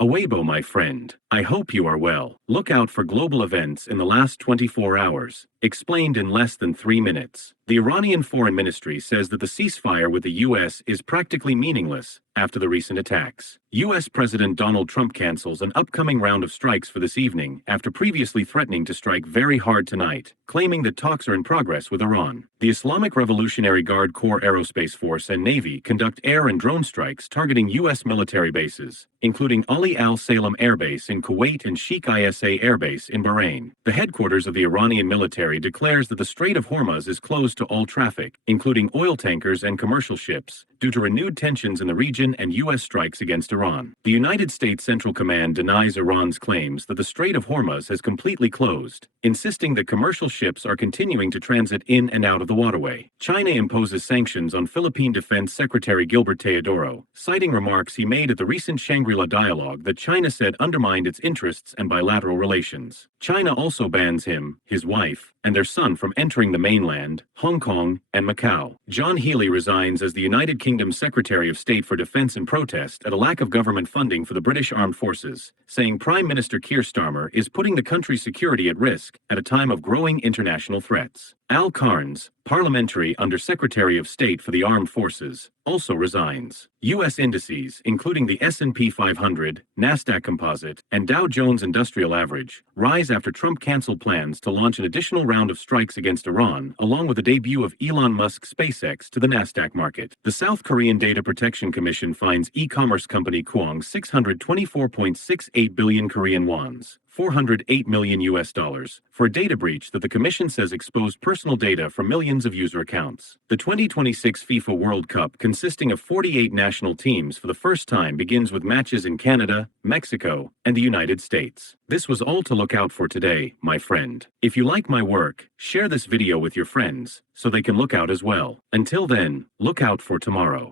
Awebo, my friend. I hope you are well. Look out for global events in the last 24 hours. Explained in less than 3 minutes. The Iranian Foreign Ministry says that the ceasefire with the U.S. is practically meaningless after the recent attacks. U.S. President Donald Trump cancels an upcoming round of strikes for this evening after previously threatening to strike very hard tonight, claiming that talks are in progress with Iran. The Islamic Revolutionary Guard Corps Aerospace Force and Navy conduct air and drone strikes targeting U.S. military bases, including Ali Al Salem Air Base in Kuwait and Sheikh Isa Air Base in Bahrain. The headquarters of the Iranian military declares that the Strait of Hormuz is closed to all traffic, including oil tankers and commercial ships, due to renewed tensions in the region and U.S. strikes against Iran. The United States Central Command denies Iran's claims that the Strait of Hormuz has completely closed, insisting that commercial ships are continuing to transit in and out of the waterway. China imposes sanctions on Philippine Defense Secretary Gilbert Teodoro, citing remarks he made at the recent Shangri-La Dialogue that China said undermined its interests and bilateral relations. China also bans him, his wife, and their son from entering the mainland, Hong Kong, and Macau. John Healey resigns as the United Kingdom's Secretary of State for Defense in protest at a lack of government funding for the British Armed Forces, saying Prime Minister Keir Starmer is putting the country's security at risk at a time of growing international threats. Al Carnes, Parliamentary Under-Secretary of State for the Armed Forces, also resigns. U.S. indices, including the S&P 500, NASDAQ Composite, and Dow Jones Industrial Average, rise after Trump canceled plans to launch an additional round of strikes against Iran, along with the debut of Elon Musk's SpaceX to the NASDAQ market. The South Korean Data Protection Commission fines e-commerce company Coupang 624.68 billion Korean wons, $408 million for a data breach that the commission says exposed personal data from millions of user accounts. The 2026 FIFA World Cup, consisting of 48 national teams for the first time, begins with matches in Canada, Mexico, and the United States. This was all to look out for today, my friend. If you like my work, share this video with your friends so they can look out as well. Until then, look out for tomorrow.